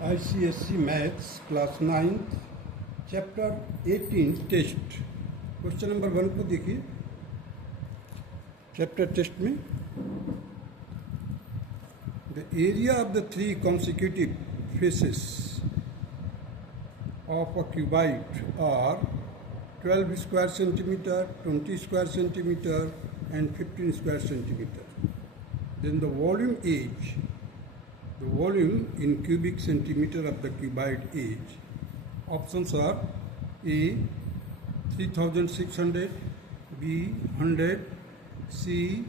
ICSE Maths Class 9th Chapter 18 Test question number 1 को देखिए। Chapter test में the area of the three consecutive faces of a cuboid are 12 square centimeter, 20 square centimeter and 15 square centimeter. Then the volume in cubic centimeter of the cuboid is, options are A 3600, B 100, C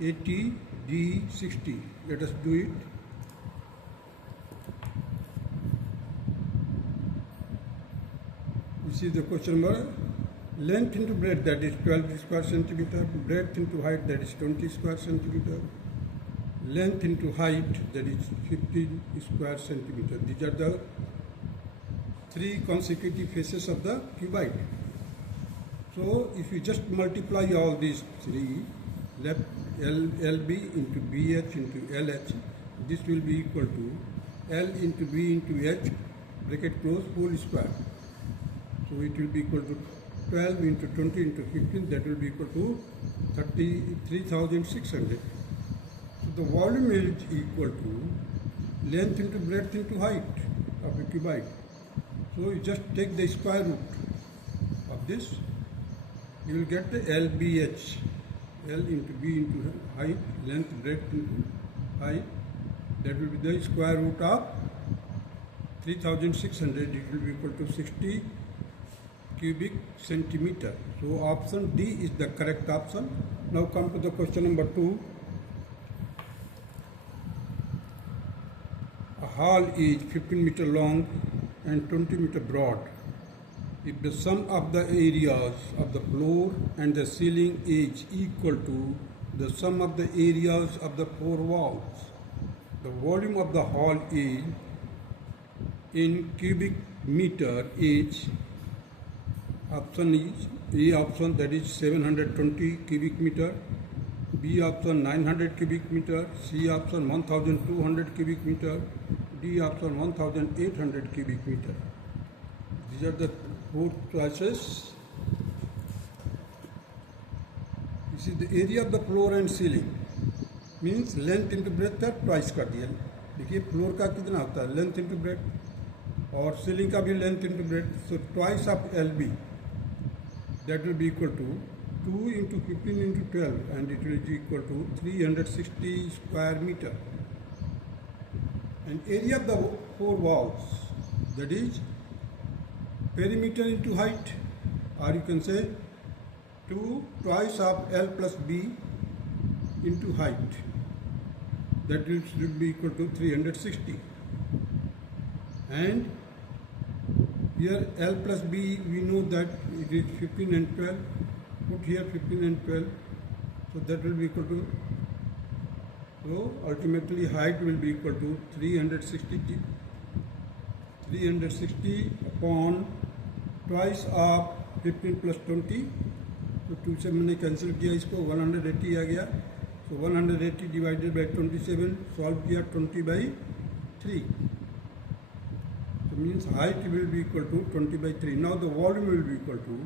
80, D 60. Let us do it. This is the question number. Length into breadth, that is 12 square centimeter. Breadth into height, that is 20 square centimeter. Length into height, that is 15 square centimeter. These are the three consecutive faces of the cuboid. So if you just multiply all these three, left LB into BH into LH, this will be equal to L into B into H, bracket close, whole square. So it will be equal to 12 into 20 into 15, that will be equal to 33,600. So the volume is equal to length into breadth into height of a cuboid. So you just take the square root of this, you will get the LBH, L into B into height, length, breadth into height, that will be the square root of 3600, it will be equal to 60 cubic centimeter. So option D is the correct option. Now come to the question number 2. A hall is 15 meter long and 20 meter broad. If the sum of the areas of the floor and the ceiling is equal to the sum of the areas of the four walls, the volume of the hall is in cubic meter is, option is A option, that is 720 cubic meter, B option 900 cubic meter, C option 1200 cubic meter, D option 1800 cubic meter. These are the four choices. This is the area of the floor and ceiling, means length into breadth का twice कर दिया. देखिए floor का कितना होता है, length into breadth, और ceiling का भी length into breadth. So twice of LB, that will be equal to 2 into 15 into 12, and it will be equal to 360 square meter. And area of the four walls, that is perimeter into height, or you can say 2 twice of L plus B into height, that will be equal to 360. And here L plus B, we know that it is 15 and 12, put here 15 and 12, so that will be equal to, so ultimately height will be equal to 360 upon twice of 15 plus 20, तो 2 से मैंने cancel किया इसको, 180 आ गया. So 180 divided by 27, solve किया 20/3. So means height will be equal to 20/3. Now the volume will be equal to,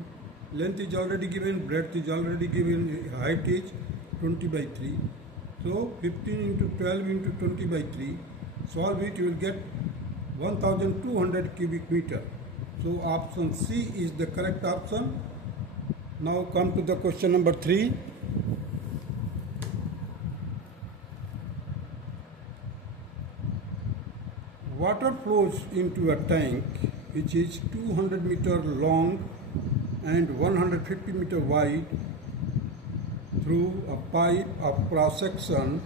length is already given, breadth is already given, height is 20/3. So 15 into 12 into 20/3, solve it, you will get 1200 cubic meter. So option C is the correct option. Now come to the question number 3. Water flows into a tank which is 200 meter long and 150 meter wide through a pipe of cross section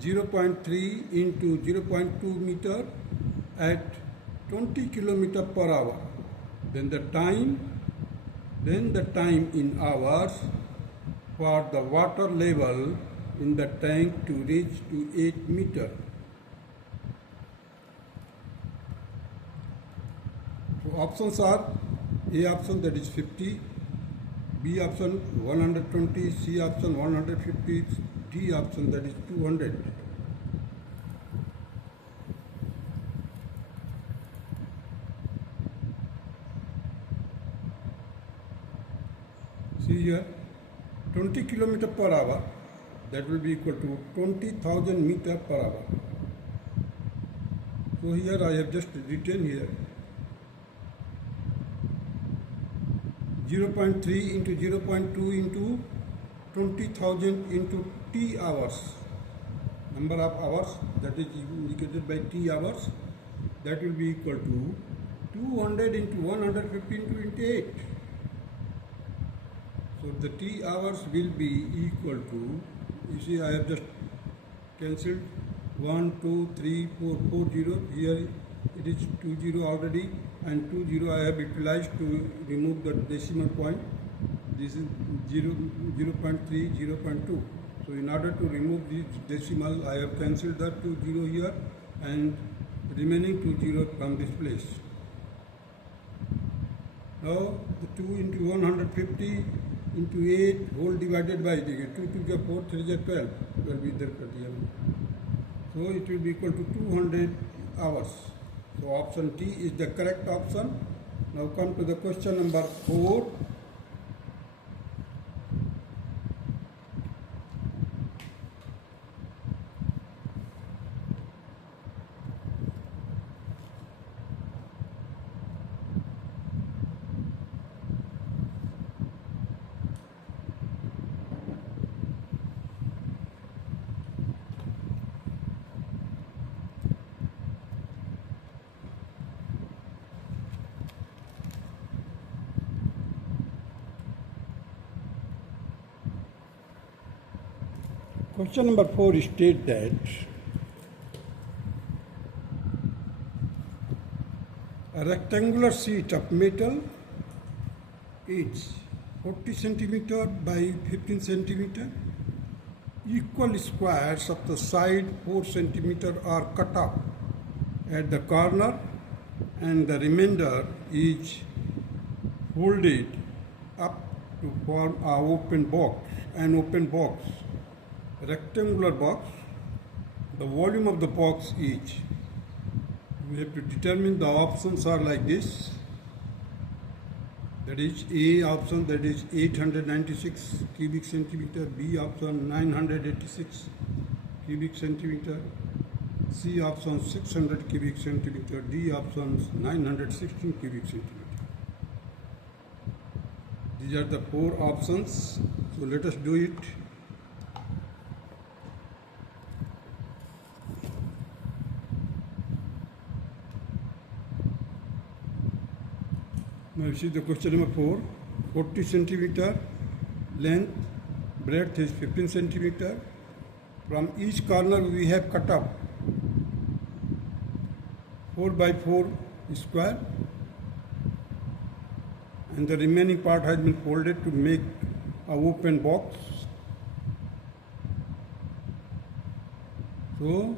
0.3 into 0.2 meter at 20 km per hour. Then the time in hours for the water level in the tank to reach to 8 meter. So options are A option, that is 50, B option 120, C option 150, D option, that is 200. See here, 20 kilometer per hour, that will be equal to 20,000 meter per hour. So here I have just written here 0.3 into 0.2 into 20,000 into T hours, number of hours that is indicated by T hours, that will be equal to 200 into 150 into 8. So the T hours will be equal to, you see I have just cancelled 1, 2, 3, 4, 4 0. Here it is 2 0 already, and 2 0 I have utilized to remove the decimal point. This is 0.3, 0.2. So in order to remove this decimal, I have cancelled the 2 0 here and remaining 2 0 from this place. Now the 2 into 150 into 8 whole divided by 2 to the 4, 3 is 12. 12 is there. So it will be equal to 200 hours. So option T is the correct option. Now come to the question number 4. Question number 4 states that a rectangular sheet of metal is 40 centimeter by 15 centimeter. Equal squares of the side 4 centimeter are cut off at the corner, and the remainder is folded up to form an open box. Rectangular box. The volume of the box is, we have to determine the options are like this. That is A option, that is 896 cubic centimeter, B option 986 cubic centimeter, C option 600 cubic centimeter, D option 916 cubic centimeter. These are the 4 options. So let us do it. Now you see the question number 4. 40 centimeter length, breadth is 15 centimeter. From each corner we have cut off 4 by 4 square, and the remaining part has been folded to make an open box. So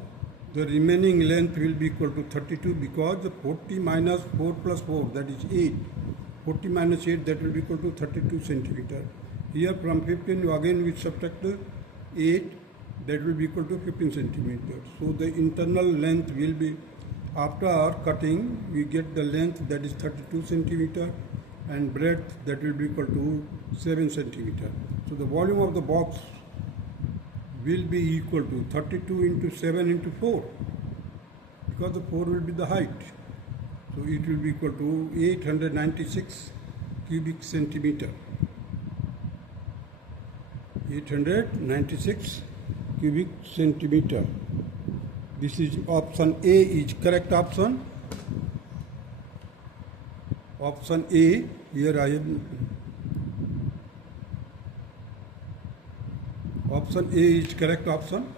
the remaining length will be equal to 32, because the 40 minus 4 plus 4, that is 8. 40 minus 8, that will be equal to 32 centimeter. Here from 15 you again we subtract 8, that will be equal to 15 centimeter. So the internal length will be, after cutting we get the length that is 32 centimeter, and breadth that will be equal to 7 centimeter. So the volume of the box will be equal to 32 into 7 into 4, because the 4 will be the height. So it will be equal to 896 cubic centimeter. 896 cubic centimeter. This is option A is correct option. Option A, here I have, option A is correct option.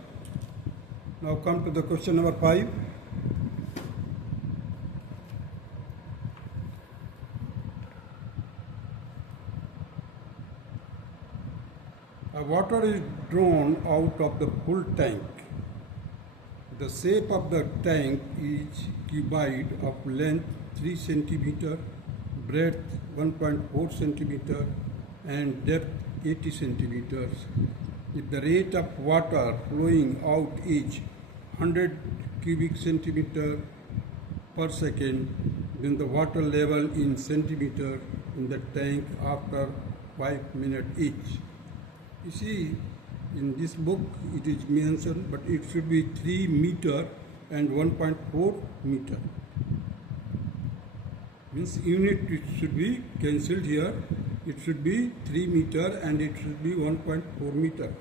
Now come to the question number 5. Water is drawn out of the full tank. The shape of the tank is cuboid of length 3 centimeter, breadth 1.4 centimeter, and depth 80 centimeters. If the rate of water flowing out is 100 cubic centimeter per second, then the water level in centimeter in the tank after 5 minutes each. You see, in this book it is mentioned, but it should be 3 meter and 1.4 meter. Means unit it should be cancelled here. It should be 3 meter and it should be 1.4 meter.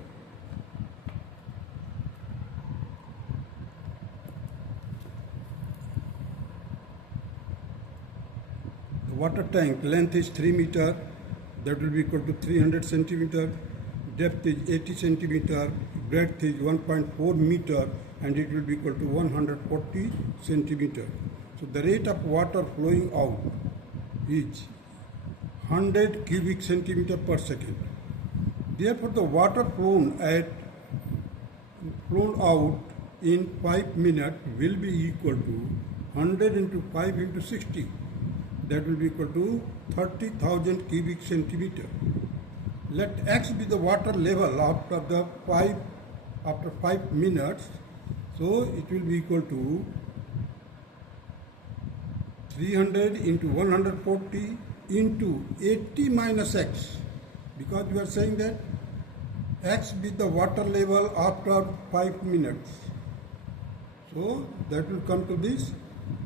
The water tank length is 3 meter, that will be equal to 300 centimeter. Depth is 80 centimeter, breadth is 1.4 meter, and it will be equal to 140 centimeter. So the rate of water flowing out is 100 cubic centimeter per second. Therefore, the water flown out in 5 minutes will be equal to 100 into 5 into 60. That will be equal to 30,000 cubic centimeter. Let x be the water level after 5 minutes. So it will be equal to 300 into 140 into 80 minus x, because we are saying that x be the water level after 5 minutes. So that will come to this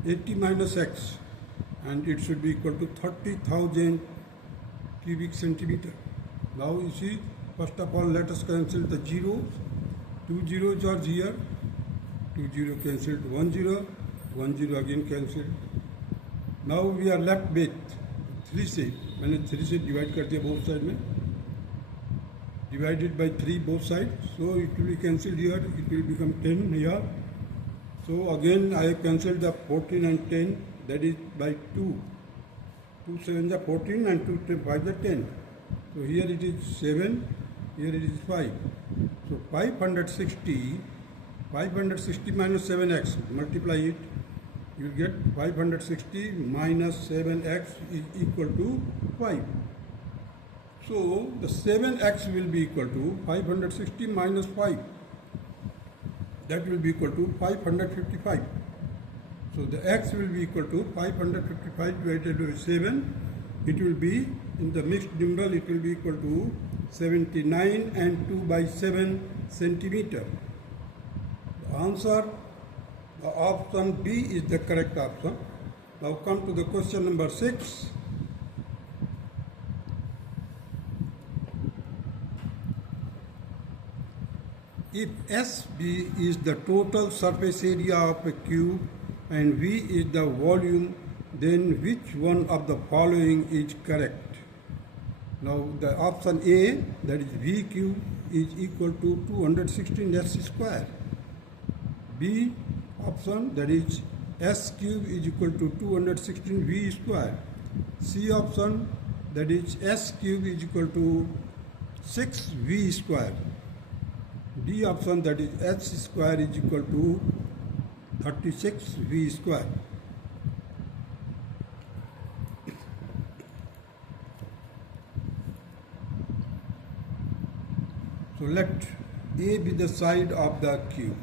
80 minus x, and it should be equal to 30,000 cubic centimeter. Now you see, first of all let us cancel the zeros. 2 zeros are here, 2 0 cancelled, 1 0, 1 0 again cancelled. Now we are left with 3 से, मैंने 3 से divide कर दिया both side में, divided by 3 both sides, so it will be cancelled here, it will become 10 here. So again I have cancelled the 14 and 10, that is by 2. 2 7 are 14 and 2 5 are 10. So here it is 7, here it is 5. So 560 minus 7x, multiply it, you will get 560 minus 7x is equal to 5. So the 7x will be equal to 560 minus 5. That will be equal to 555. So the x will be equal to 555 divided by 7. It will be, in the mixed numeral, it will be equal to 79 and 2 by 7 centimeter. The answer, the option B is the correct option. Now come to the question number 6. If SB is the total surface area of a cube and V is the volume, then which one of the following is correct? Now the option A, that is V cube, is equal to 216 S square. B option, that is S cube, is equal to 216 V square. C option, that is S cube, is equal to 6 V square. D option, that is H square, is equal to 36 V square. So let A be the side of the cube.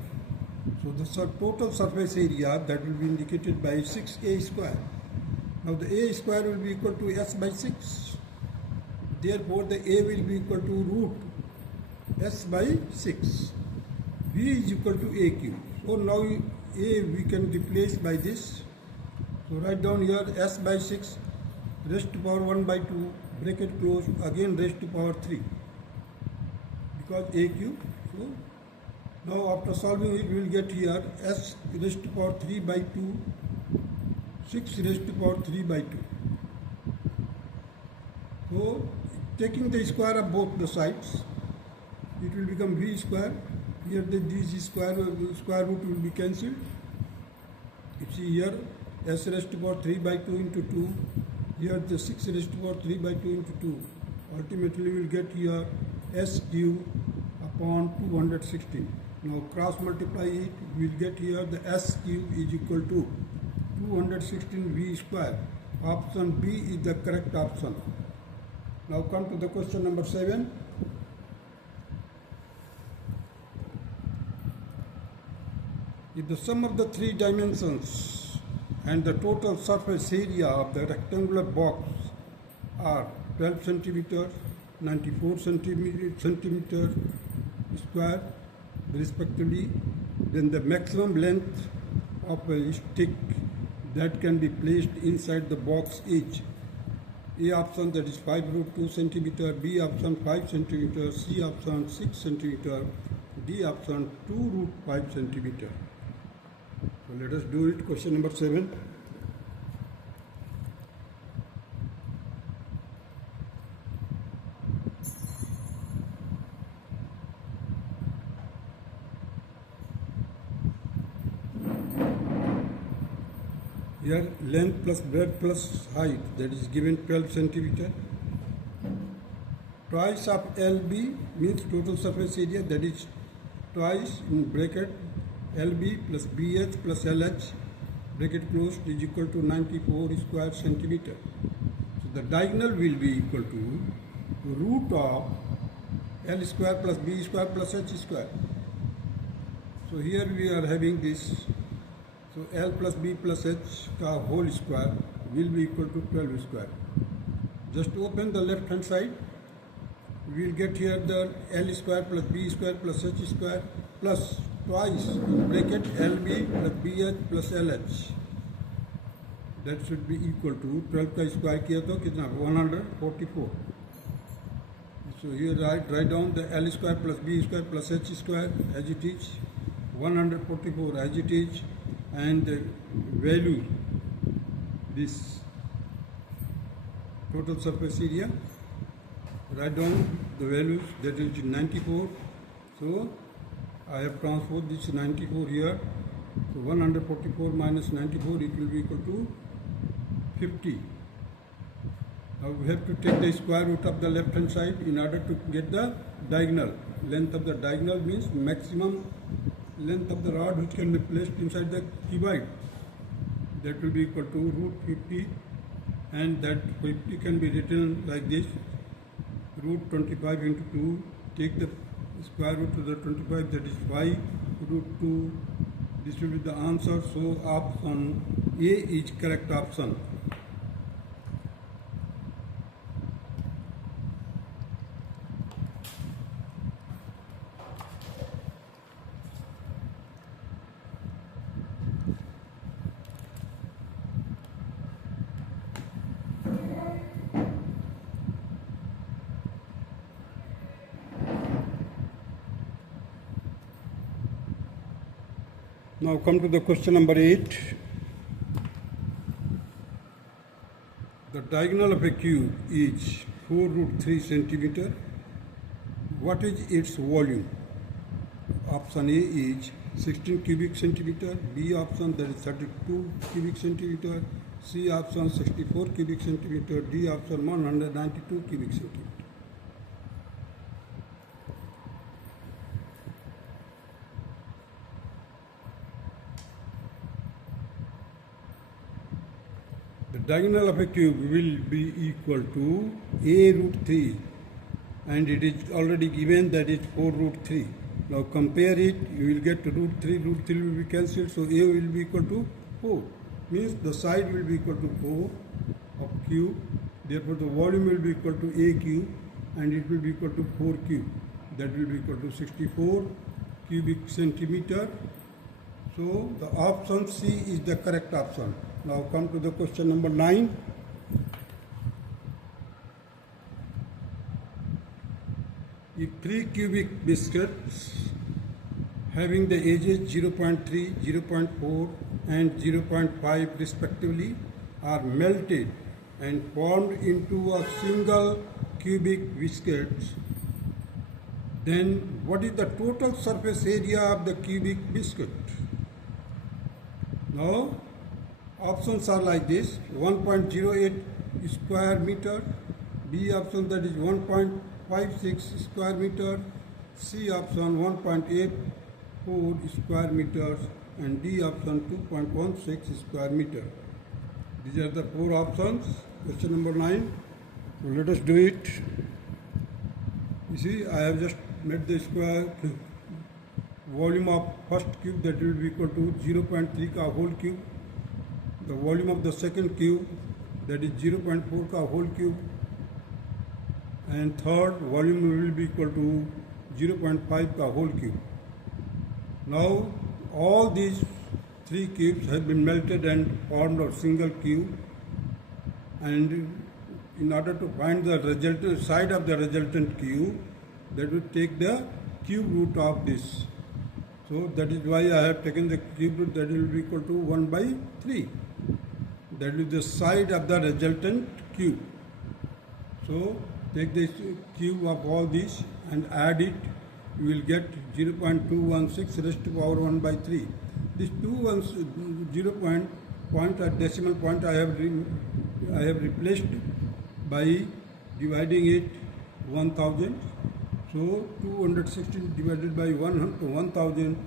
So the total surface area, that will be indicated by 6A square. Now the A square will be equal to S by 6. Therefore the A will be equal to root S by 6. V is equal to A cube. So now A we can replace by this. So write down here S by 6 raised to power 1 by 2, bracket close, again raised to power 3. Because A cube. So now after solving it, we will get here S raised to power 3 by 2, 6 raised to power 3 by 2. So taking the square of both the sides, it will become V square. Here the this square root will be cancelled. You see here S raised to power 3 by 2 into 2. Here the 6 raised to power 3 by 2 into 2. Ultimately we will get here S cube upon 216. Now cross multiply it, we will get here the S cube is equal to 216 V square. Option B is the correct option. Now come to the question number 7. If the sum of the 3 dimensions and the total surface area of the rectangular box are 12 centimeters, 94 centimeter square respectively. Then the maximum length of a stick that can be placed inside the box is A option, that is 5 root 2 centimeter, B option 5 centimeter, C option 6 centimeter, D option 2 root 5 centimeter. So let us do it. Question number 7. Here length plus breadth plus height, that is given 12 centimeter. Twice of LB means total surface area, that is twice in bracket LB plus BH plus LH bracket closed is equal to 94 square centimeter. So the diagonal will be equal to root of L square plus B square plus H square. So here we are having this. So L plus B plus H ka whole square will be equal to 12 square. Just open the left hand side. We will get here the L square plus B square plus H square plus twice in bracket LB plus BH plus LH. That should be equal to 12 का square किया तो कितना 144. So here write down the L square plus B square plus H square as it is, 144 as it is, and the value, this total surface area, write down the values, that is 94. So I have transposed this 94 here. So 144 minus 94, it will be equal to 50. Now we have to take the square root of the left hand side in order to get the diagonal. Length of the diagonal means maximum length of the rod which can be placed inside the cuboid. That will be equal to root 50, and that 50 can be written like this: root 25 into 2, take the square root to the 25, that is 5 root 2. This will be the answer. So option A is correct option. Now come to the question number 8. The diagonal of a cube is 4 root 3 centimeter. What is its volume? Option A is 16 cubic centimeter, B option, that is 32 cubic centimeter, C option 64 cubic centimeter, D option 192 cubic centimeter. The diagonal of a cube will be equal to A root 3, and it is already given, that is 4 root 3. Now compare it, you will get root 3 will be cancelled, so A will be equal to 4. Means the side will be equal to 4 of cube, therefore the volume will be equal to A cube, and it will be equal to 4 cube. That will be equal to 64 cubic centimeter. So the option C is the correct option. Now come to the question number 9. If 3 cubic biscuits having the edges 0.3, 0.4 and 0.5 respectively are melted and formed into a single cubic biscuit, then what is the total surface area of the cubic biscuit? Now options are like this: 1.08 square meter, B option, that is 1.56 square meter, C option 1.84 square meters, and D option 2.16 square meter. These are the 4 options. Question number 9. So let us do it. You see, I have just made the square volume of first cube, that will be equal to 0.3 ka whole cube. The volume of the second cube, that is 0.4 ka whole cube, and third volume will be equal to 0.5 का whole cube. Now all these three cubes have been melted and formed a single cube, and in order to find the resultant side of the resultant cube, that will take the cube root of this. So that is why I have taken the cube root, that will be equal to 1 by 3. That is the side of the resultant cube. So take the cube of all these and add it. You will get 0.216 raised to power 1 by 3. This 0 point or decimal point I have replaced by dividing it 1000. So 216 divided by 1000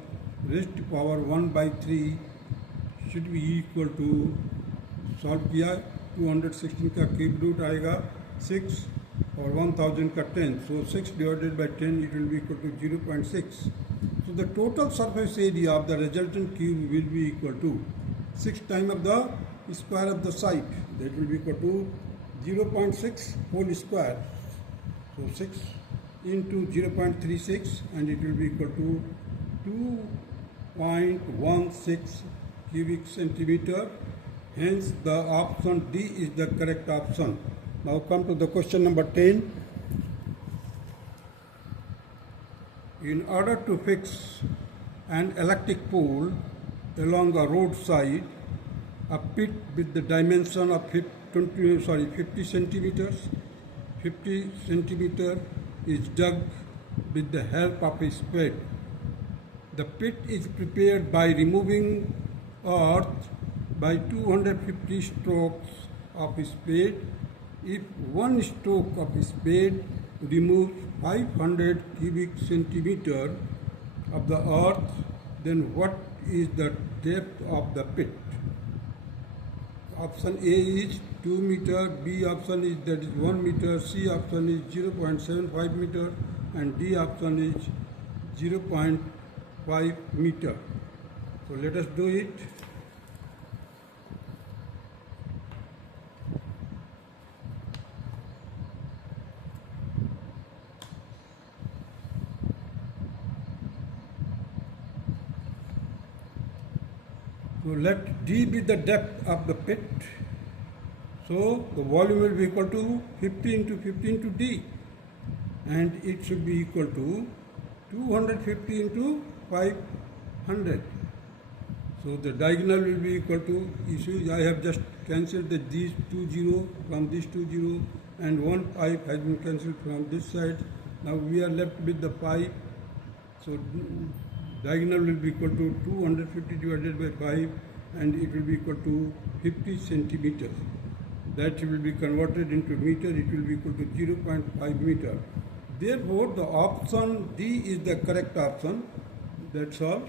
raised to power 1 by 3 should be equal to, solve किया 216 का cube root आएगा 6 और 1000 का 10, so 6 divided by 10 it will be equal to 0.6. So the total surface area of the resultant cube will be equal to 6 times of the square of the side, that will be equal to 0.6 whole square. So 6 into 0.36 and it will be equal to 2.16 cubic centimeter. Hence the option D is the correct option. Now come to the question number 10. In order to fix an electric pole along a roadside, a pit with the dimension of 50 centimeters is dug with the help of a spade. The pit is prepared by removing earth by 250 strokes of a spade. If one stroke of a spade removes 500 cubic centimeter of the earth, then what is the depth of the pit? Option A is 2 meter, B option is that is 1 meter, C option is 0.75 meter, and D option is 0.5 meter. So let us do it. So let D be the depth of the pit. So the volume will be equal to 50 into 50 into D, and it should be equal to 250 into 500. So the diagonal will be equal to, I have just cancelled these 2 0 from this 2 0, and 1 5 has been cancelled from this side. Now we are left with the 5. So diagonal will be equal to 250 divided by 5, and it will be equal to 50 centimeters. That will be converted into meter, it will be equal to 0.5 meter. Therefore, the option D is the correct option. That's all.